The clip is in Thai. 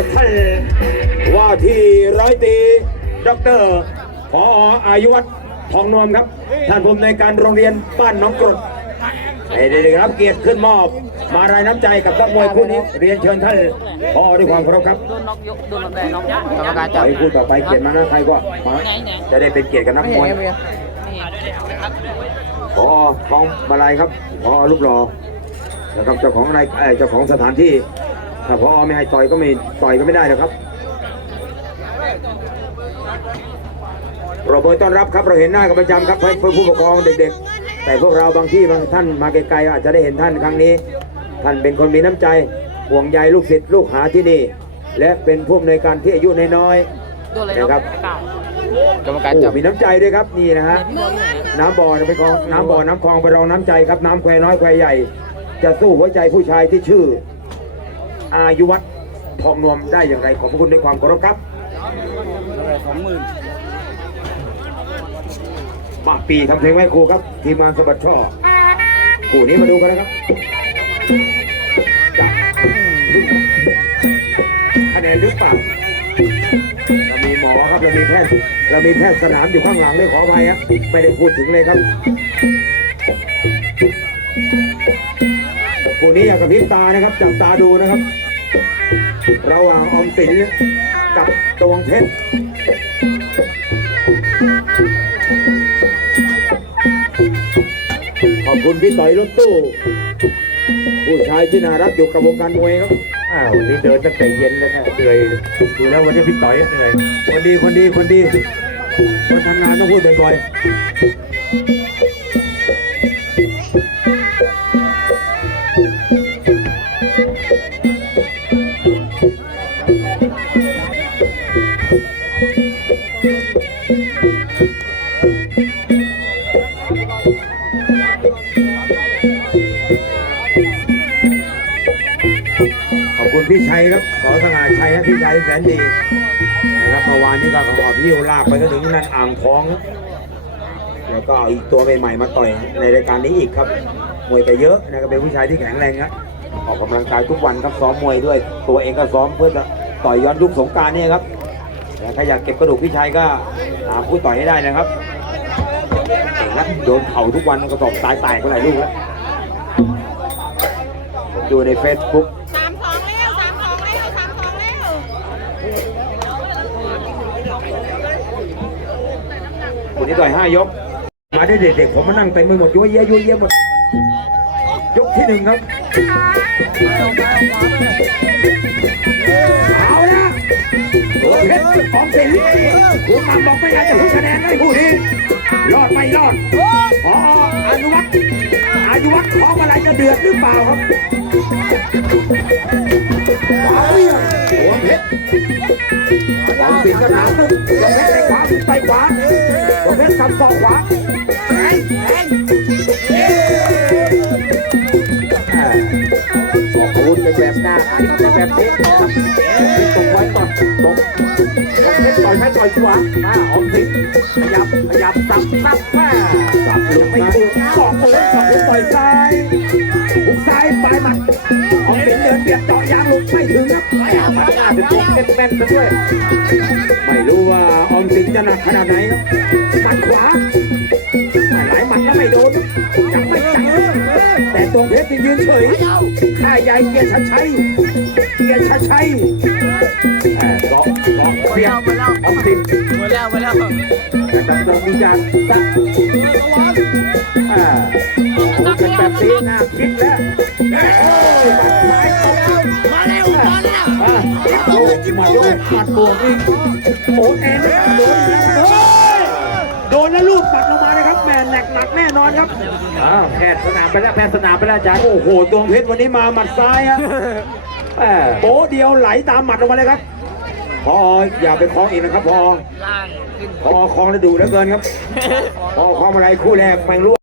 จากท่านว่าที่ร้อยตรีดร.ผอ.อายุวัฒน์ทองนวมครับท่านผู้อำนวยการโรงเรียนบ้านน้องกรดได้รับเกียรติขึ้นมอบมารายน้ำใจกับนักมวยคู่นี้เรียนเชิญท่านผอ.ด้วยความเคารพครับโดนน็อกยกโดนน็อกแต่น็อกกรรมการจับไปพูดต่อไปเกียรติมานะใครก็จะได้เป็นเกียรติกับนักมวยผอ.ทองมาลัยครับผอ.รูปหล่อนะครับเจ้าของสถานที่ถ้าพอไม่ให้ต่อยก็ไม่ได้นะครับเราเปิดต้อนรับครับเราเห็นหน้ากันประจำครับเพื่อผู้ปกครองเด็กๆแต่พวกเราบางที่บางท่านมาไกลๆอาจจะได้เห็นท่านครั้งนี้ท่านเป็นคนมีน้ำใจห่วงใยลูกศิษย์ลูกหาที่นี่และเป็นผู้อำนวยการที่อายุน้อยๆนะครับกรรมการจับมีน้ำใจด้วยครับนี่นะฮะน้ำบ่อไปคลองน้ำบ่อน้ำคลองไปรองน้ำใจครับน้ำแควน้อยแควใหญ่จะสู้หัวใจผู้ชายที่ชื่ออายุวัฒน์ทองนวมได้อย่างไรขอบพระคุณด้วยความเคารพครับมาปีทำเพลงไว้ครูครับทีมงานสบัดช่อคู่นี้มาดูกันนะครับคะแนนหรือเปล่าเรามีหมอครับเรามีแพทย์สนามอยู่ข้างหลังเลยขออภัยครับไม่ได้พูดถึงเลยครับคู่นี้อยากกระพริบตานะครับจับตาดูนะครับระหว่างออมสินกับตวงเพชรขอบคุณพี่ต่อยรถตู้ผู้ชายที่น่ารักอยู่กับวงการมวยครับวันนี้เดินตั้งแต่เย็นแล้วนะเหนื่อยดูแล้ววันนี้พี่ต่อยเหนื่อยคนดีคนทำงานต้องพูดบ่อยๆขอบคุณพี่ชัยครับขอสง่าชัยนะพี่ชัยแสนดีนะครับเมื่อวานนี้ก็ขอพี่ลากไปก็ถึงนั่นอ่างทองแล้วก็อีกตัวใหม่ๆมาต่อยในรายการนี้อีกครับมวยไปเยอะนะครับเป็นผู้ชายที่แข็งแรงครับออกกำลังกายทุกวันครับซ้อมมวยด้วยตัวเองก็ซ้อมเพื่อต่อยย้อนยุคสงกรานต์นี่ครับแล้วถ้าอยากเก็บกระดูกพี่ชัยก็หาผู้ต่อยให้ได้นะครับเก่งนะโดนเข่าทุกวันกระสอบตายแตกไปหลายลูกแล้วดูในเฟซบุ๊กคนนี้ต่อย5 ยกมาได้เด็กๆผมมานั่งเต็มไปหมดยั่วเยี่ยหมดยกที่ 1ครับเอาละตัวเพชรของสิงห์คุณนำบอกไม่อยากจะพูดคะแนนได้ผู้นี้รอดไม่รอดพออายุวัฒน์ของอะไรจะเดือดหรือเปล่าครับตัวเพชรของสิงห์กระถางตัวเพชรไปขวาตัวเพชรทำศอกขวาอาวุธเป็นแบบหน้าคิดเป็นแบบนี้ครับตรงไว้ก่อนตรงเพชรต่อยขวามาออมสิงขยับสับแม่สับลงไม่ถูกสอกเลยสอกต่อยซ้ายหุกซ้ายปลายหมัดออมสิงเดินเบียดเจาะยางลงไม่ถึงครับหมัดหน้าถึงตัวแม่นซะด้วยไม่รู้ว่าออมสิงจะหนักขนาดไหนครับหมัดขวาหลายหมัดแล้วไม่โดนยังไม่จังแต่ตัวเพชรที่ยืนเฉยข้าใหญ่เกียรติชัยบอกเพียงออมสินมาแล้วแต่ต้องมีการซักเป็นแบบนี้น่าคิดแล้วมาแล้วมาโยกปัดบวกนี่โอ้แอนโดนแล้วลูกปัดลงมาเลยครับแม่หนักแน่นอนครับแพทย์สนามไปแล้วอาจารย์โอ้โหดวงเพชรวันนี้มาหมัดซ้ายฮะโป๊เดียวไหลตามหมัดลงมาเลยครับพออย่าไปคล้องอีกนะครับพอคล้องแล้วดูแล้วเกินครับพอคล้องอะไรคู่แรกแมงรั่ว